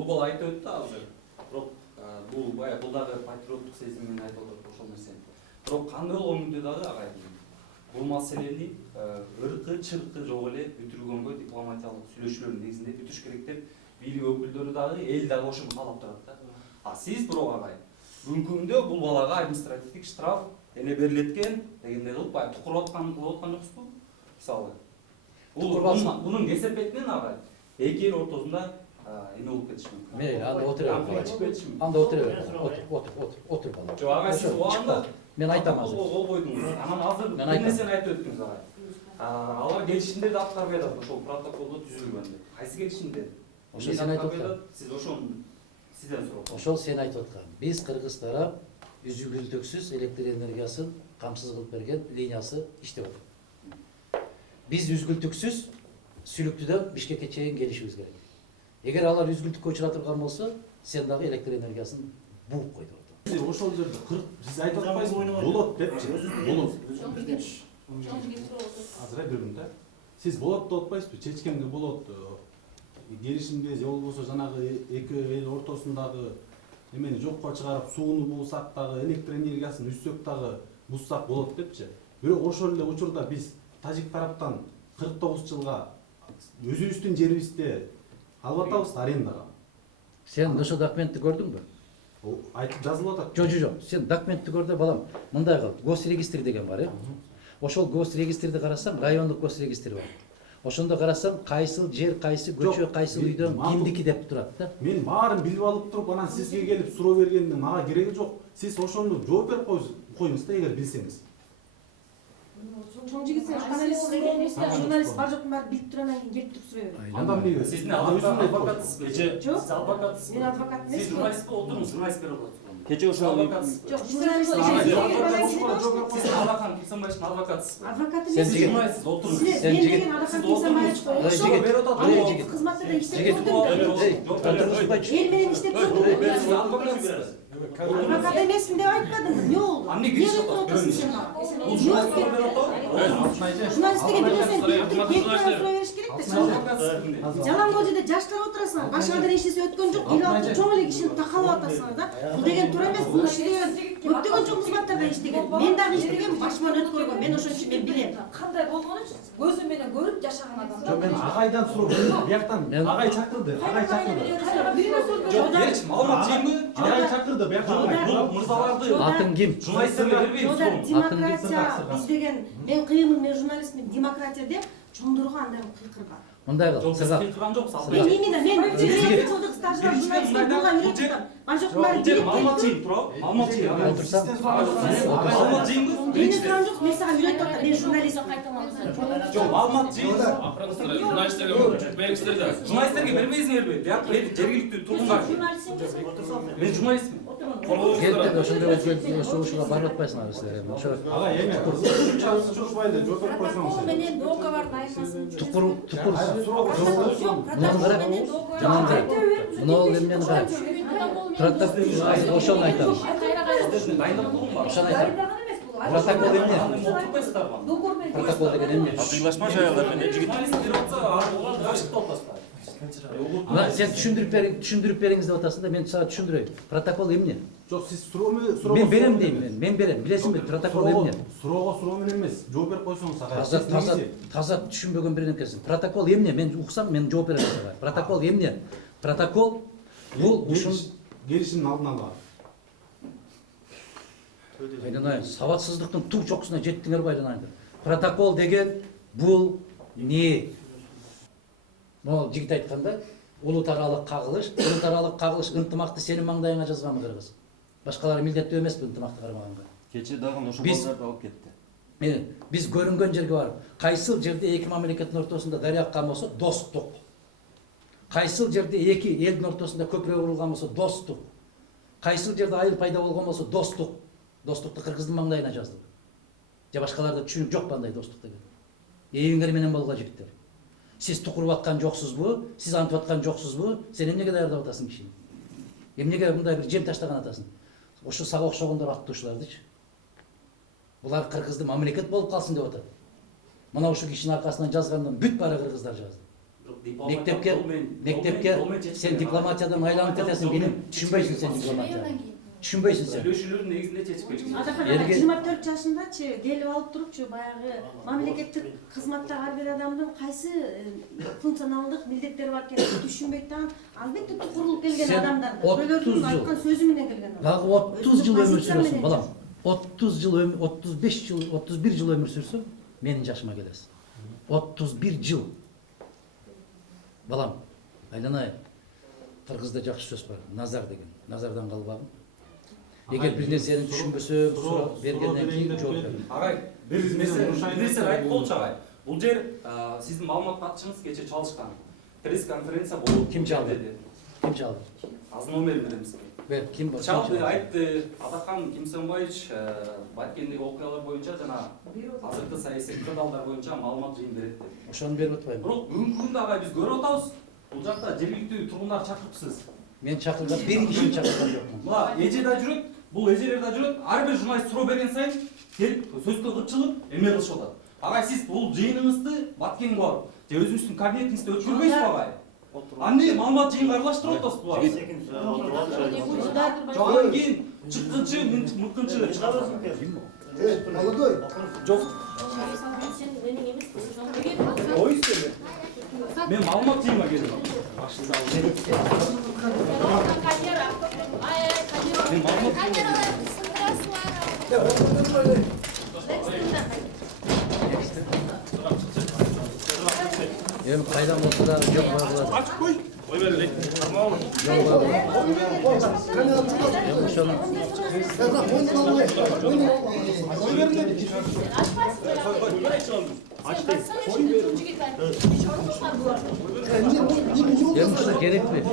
бул бала айтып өттү азыр. Бирок бул баягы бул дагы патриоттук сезим менен айтып отуруп ошол нерсени. Бирок кандай болгондо дагы агай бул маселени ыркы чыркы жок эле бүтүргөнгө дипломатиялык сүйлөшүүлөрдүн негизинде бүтүш керек деп бийлик өкүлдөрү дагы эл дагы ошону каалап турат да. А сиз бирок агай бүгүнкү күндө бул балага административдик штраф эне берилеткен дегендей кылып баягы тукуруп аткан кылып аткан жоксузбу? Мисалы. Бунун кесепетинен агай эки эл ортосунда эме болуп кетиши мүмкүн. Мейли, анда отура бер. Анда отура бер. Отур бала. Жок, агай сиз убагында мен айтам азыр. Кол койдуңуз. Анан азыр бир нерсени айтып өттүңүз агай. Алар келишимдерди аткарып берет, ошол протоколдо түзүлгөн деп. Кайсы келишимдер? Ошо сен айтып аткан. Сиз ошону сизден сурап. Ошол сен айтып аткан. Биз кыргыз тарап үзүлтүксүз электр энергиясын камсыз кылып берген линиясы иштеп атат. Биз үзгүлтүксүз Сүлүктүдөн Бишкекке чейин келишибиз керек. Эгер алар үзгүлтүккө учура турган болсо, сен дагы электр энергиясын бууп кой деп атат. Ошол жерде сиз айтып атпайсызбы? Болот депчи. Болот. Азыр бердим да. Сиз болот деп атпайсызбы? Чечкенге болот. Келишимде же болбосо жанагы эки эл ортосундагы эмени жокко чыгарып, сууну булсак дагы, электр энергиясын үзсөк дагы буссак болот депчи. Бирок ошол эле учурда биз тажик тараптан 49 жылга өзүбүздүн жерибизде алып атабыз арендага. Сен ошо документти көрдүңбү? Айтып жазылып атат. Жок. Сен документти көрдү, балам. Мындай кыл. Госрегистр деген бар, Ошол госрегистрди карасаң, райондук госрегистр бар. Ошондо карасаң, кайсыл жер, кайсы көчө, кайсыл үйдөн кимдики деп турат да. Мен баарын билип алып туруп, анан сизге келип суроо бергендин мага кереги жок. Сиз ошону жооп берип коюңуз да, эгер билсеңиз. Чоң жигитсиң, журналист бар жоктун баары билип туруп анан келип туруп сурай берет. Анда эмнеге? Сиздин адвокатсызбы? Сиз адвокатсызбы? Мен адвокат эмесмин. Сиз журналистпи? Отуруңуз, журналист берип атат. Кече ошол Жок, журналист. Сиз Алахан Кимсанбаевичтин адвокатысызбы? Адвокат Сен эмес. Журналистсиз, отуруңуз. Мен деген Алахан Кимсанбаевич Ошого берип атат. кызматта да иштеп көрдүм. Эл менен иштеп көрдүм. Сиз адвокатсызбы? Адвокат эмесмин деп айтпадым. Эмне болду? Эмне киришип атасың сен? Журналист берип атат. Журналистке билесең, бекитип сурай бериш керек да. Жалаң көжөдө жаштар отурасыңар. Башыңа деле эч нерсе өткөн жок. Эл алты чоң эле кишини такалап атасыңар да. Бул деген туура эмес. Бул иштеген көптөгөн чоң кызматтарда иштеген. Мен дагы иштеген, башыман өткөргөн. Мен ошон үчүн мен билем. Кандай болгонун көзү менен көрүп жашаган адам. Жок, мен агайдан суроо бердим. Бияктан агай чакырды. Жок, берчи, маалымат жейинби? Агай чакырды, бияктан. Мырзаларды Атың ким? журналисттерге бербейбиз. Демократия биз деген, мен кыйынмын, мен журналистмин, демократия деп чоңдорго андай кыйкырган. Мындай кыл, Жок, сиз сыргак. кыйкырган жоксуз. Мен эмне, мен 20 жылдык стажга журналистке буга үйрөтүп атам. Бар жоктун баары билет. Маалымат жейин, туурабы? Маалымат жейин. Отурсаң. Маалымат жейинби? Мен сураган жок, мен сага үйрөтүп атам. Мен журналистмин. Жок, маалымат жейин. журналисттерге Журналисттерге бербейсиңерби? Бияк жергиликтүү тургундар. Мен журналистмин. Келип ошондой ошого барып атпайсыңар силер. Ошо Агай эме кызыкчанысы чурушпайды, жооп берип койсоң Протокол сен. менен договордун айырмасын. тукур Жок, протокол менен договор. Мынау эмнени кара. Протокол ошону айтам. Дайындап болгонбу? Ошону айтам. Протокол эмне? Отурбайсыздарбы? Договор менен. Протокол деген эмне? Атыйлашма жаялар менен жигит. Журналист берип атса, алар ашыктап атасыздар. Сен түшүндүрүп бериңиз деп атасың да, мен сага түшүндүрөйүн. Протокол эмне? Жок, сиз суроо Мен берем дейм, мен берем. Билесиңби, протокол эмне? Суроо менен эмес, жооп берип койсоңуз агай. Таза түшүнбөгөн бир нерсесин. Протокол эмне? Мен уксам, мен жооп берем сага. Протокол эмне? Протокол бул ушун келишимдин алдын ала. айнанайын, сабатсыздыктын туг чокусуна жеттиңерби айнанайын. Протокол деген бул не? Могу жигит айтканда, улут аралык кагылыш ынтымакты сенин маңдайыңа жазганмы кыргыз? Башкалары милдеттүү эмеспи ынтымакты кармаганга? Кече дагы ошол Биз- балдарды алып кетти. Биз көрүнгөн жерге барып, кайсыл жерде эки мамлекеттин ортосунда дарыя аккан болсо достук. Кайсыл жерде эки элдин ортосунда көпүрө курулган болсо достук. Кайсыл жерде айыл пайда болгон болсо достук. Достукту кыргыздын маңдайына жаздык. Же башкаларда түшүнүк жок кандай достук деген. Эйиңер менен болгула жигиттер. Сиз тукуруп аткан жоксузбу? Сиз антып аткан жоксузбу? Сен эмнеге даярдап атасың кишини? Эмнеге мындай бир жем таштаган атасың? Ошо сага окшогондор аттуушулардычы. Булар кыргызды мамлекет болуп калсын деп атат. Мына ушул кишинин аркасынан жазгандан бүт баары кыргыздар жазды. мектепке сен дипломатиядан айланып кетесің, менен түшүнбөйсүң сен дипломатияны. Түшүнбөйсүң сен. Сүйлөшүүлөрдүн негизинде чечип келишкен. Атакан 24 жашындачы келип алып турупчу баягы мамлекеттик кызматтагы ар бир адамдын кайсы функционалдык милдеттери бар экенин түшүнбөйт да, албетте курулуп келген адамдар. Өлөрдүн айткан сөзү менен келген адам. Дагы 30 жыл өмүр сүрөсүң, балам. 30 жыл, 35 жыл, 31 жыл өмүр сүрсөң, менин жашыма келесиң. 31 жыл. Балам, айланай. Кыргызда жакшы сөз бар, назар деген. Назардан калбагын. Эгер бир нерсени түшүнбөсөң, сурап бергенден кийин жооп бер. Агай, бир нерсе айтып болчу агай. Бул жер сиздин маалымат катчыңыз кече чалышкан. Пресс-конференция болуп Ким чалды? Ким чалды? Азыр номерин беремиз. Бер, ким бар? Чалды, айтты, Атакан Кимсенбаевич Баткендеги окуялар боюнча жана азыркы саясий кырдаалдар боюнча маалымат жыйын берет деп. Ошону берип атпайбы? Бирок бүгүнкү күндө агай биз көрүп атабыз. Бул жакта жергиликтүү тургундар чакырыпсыз. Мен чакырган, бир кишини чакырган жокмун. Мына эже да жүрөт, бул эжелер да жүрөт. Ар бир журналист суроо берген сайын келип сөзгө кырчылып эме кылышып атат. Агай сиз бул жыйыныңызды Баткенге барып, же өзүңүздүн кабинетиңизде өткөрбөйсүзбү агай? Аны маалымат жыйынга аралаштырып атасыз буга. Жоган кийин чыккынчы, мыккынчы чыгасыз. Молодой. Жок, мен маалымат жыйынга келдим. Мен маалымат Эми кайдан болсо да жок барылат. Açık koy. Koy ver elek. Tamam. Эми ошону эми ушул керекпи?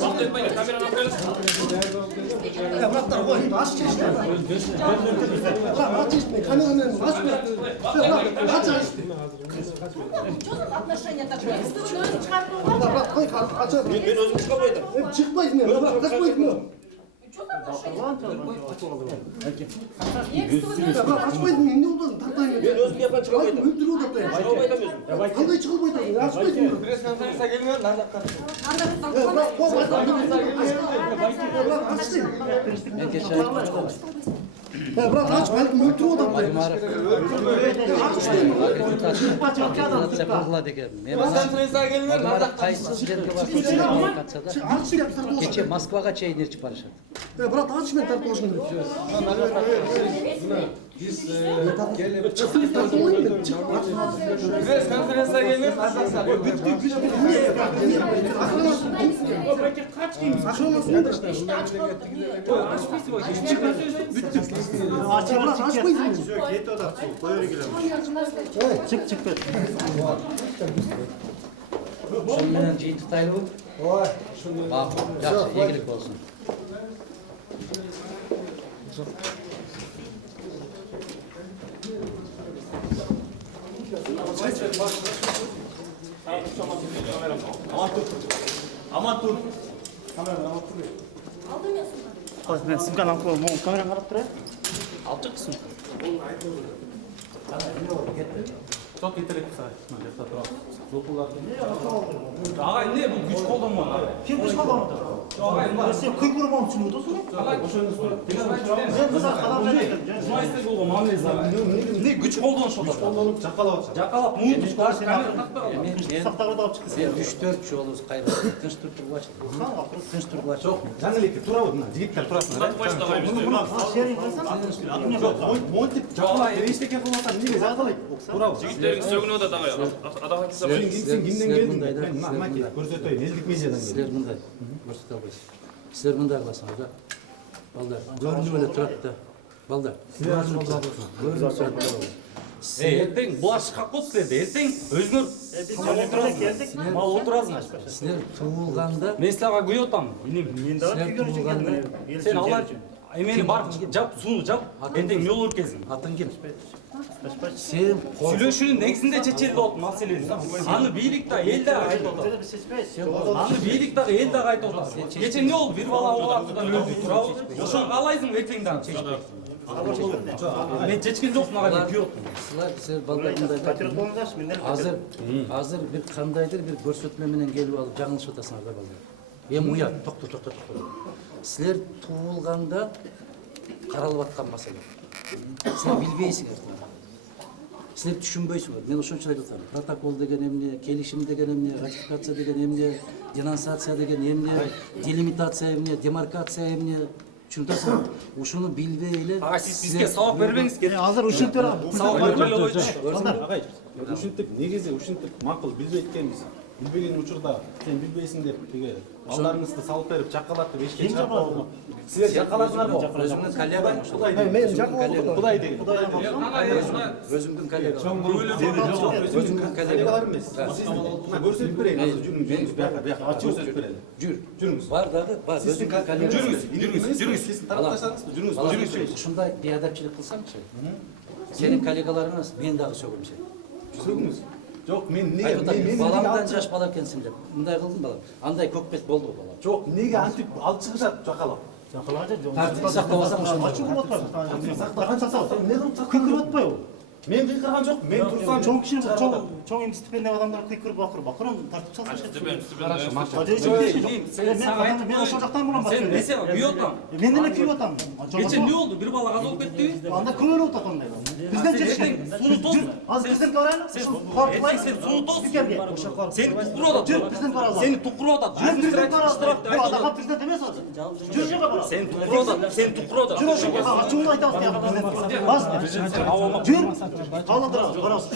Bak etmeyin. Kameranı alıyoruz. Bıraklar koy. Aç çeşme. Aç çeşme. Kameramen aç mı? Aç aç. Bırak koy aç. Ben özüm çıkamaydım. Hep çıkmayız mı? Bırak kaçmayız mı? Bırak kaçmayız mı? Ne oldu? Taktayım. Ben özüm yapan çıkamaydım. Öldürü o taktayım. Çıkamaydım özüm. Kanday çıkılmaydı. Açmayız mı? Bırak koy. Bırak açtın. мен кечээ айттым. Bırak aç. Belki öldürü o taktayım. Акция кылгыла деген. Мен мына кайсы жерге барсам катса да Aç yapsın. кечээ Москвага чейин ээрчип барышат. Bırak aç ben tartışın. Çıksın tartışın. Press konferansa gelmez asaksa. Kaç kim? Saçmalamasın da. Bırak açmayız mı? Ошону менен жыйынтыктайлыбы? Ой. Бак, жакшы, ийгилик болсун. Aman dur. Ben simkan alıp koyayım. Kamerayı alıp durayım. Alçak kısım. Çok yeterli kısa. агай эмне бул күч колдонмон агай. Kim kuş kalamadı? Агай мына Sen kıy kurban için mi dostum? агай Ben kıza kalamam dedim. журналистер болгон мамилеси агай. Эмне күч колдонушуп атат? Kollanıp çakalavat. Жакалап муутуп каршы камера тактап. Мен Sahtağını da alıp çıkın. 3-4 жолу кайра тынч туруп тургулачы. Тынч тургулачы. Жоқ, жаңылықты тура вот мына жигиттер турасың да. Şehrin insan. Adını yok. Монтип жакалап эчтеке кылбаса эмнеге жакалайт? Тура. Жігіттерің сөгіні өтеді ағай. Адам Сен кимден келдің? Мен маки көрсөтөйүн. Элдик медиадан келдим. Силер мындай көрсөтө албайсыз. Силер мындай кыласыңар да. Балдар, көрүнүп эле турат да. Балдар, көрүнүп турат да. Эртең булашка кот силерде. Эртең өзүңөр мал отурасыңар. Силер туулганда, Мен силерге күйүп атам. силер туулганда Сен алар эмени барып жап, сууну жап. Эртең эмне болор экенсиң? атың ким? Сен Сүйлөшүүнүн негизинде чечилди болот маселени. Аны бийлик да, эл да айтып атат. Аны бийлик дагы, эл дагы айтып атат. Кече эмне болду? Бир бала оолатуудан өлдү, туурабы? Ошону каалайсың эртең дагы. Мен чечкен жоқпын ағай, мен күйеу. Силер балдарындай Патриот болыңыздаршы, мендер азыр бир кандайдыр бир көрсөтмө менен келип алып жаңылышып атасыңар да балдар. Эми уят, токто. Силер туулганда каралып аткан маселе. Силер билбейсиңер. Силер түшүнбөйсүңөр. Мен ошон үчүн айтып атам. Протокол деген эмне, келишим деген эмне, ратификация деген эмне, денонсация деген эмне, делимитация эмне, демаркация эмне. Чынтасың, ушуну билбей эле. Ағай, сіз бізге сабақ бербеңіз керек. азыр ушинтип Сабақ бербей эле койчу. Агай, ушинтип негизи ушинтип макул билбейт экенбиз. Билбеген учурда сен билбейсиң деп тиги балдарыңызды салып берип жаккалатып эшикке чыгарып койгон. Силер жаккаладыңарбы? Өзүмдүн коллегам ошол. Мен жакып Кудай деген. Өзүмдүн коллегам. Өзүңүздүн коллегалар эмес. Мына көрсөтүп берейин, азыр жүрүңүз. Бияка ачып көрсөтүп берели. Жүрүңүз. Бар дагы, бар. Өзүмдүн коллегам. Жүрүңүз. Сиз тарапташсаңызбы? Жүрүңүз. Ушундай беадапчылык кылсаңчы. Сенин коллегаларың эмес, мен дагы сөгүмчү. Сөгүңүз. Жок, мен неге Айтып баламдан жаш бала экенсиң деп. Мындай кылдым балам. Андай көкпет болду балам. Жок, неге антип алып чыгышат жакалап? Тартип сактабасаң ошондой. Кыйкырып атпайбы? Мен кыйкырган жок, мен турсам Чоң киши чоң эми стипендия адамдар кыйкырып бакырып тартип салсыншы. Мен ошол жактан булам Сен десе күйеу атам. Мен деле күйүп атам. Кече эмне болду? Бир бала каза болуп кетти. Анда күбөлүп атат андай. Бизден жетишкен Суну тос. азыр бизден барайлы. Сен суну тос. Сени тукуруп атат. Жүр бизден баралы. Сени тукуруп атат. Жүр бизден баралы. Бу адамга президент эмес азыр. Жүр жерге баралы. Сени тукуруп атат. Сени тукуруп атат. Жүр ошого ачууну айтабыз тияка президент. Бас. Жүр. Калдыра барабыз.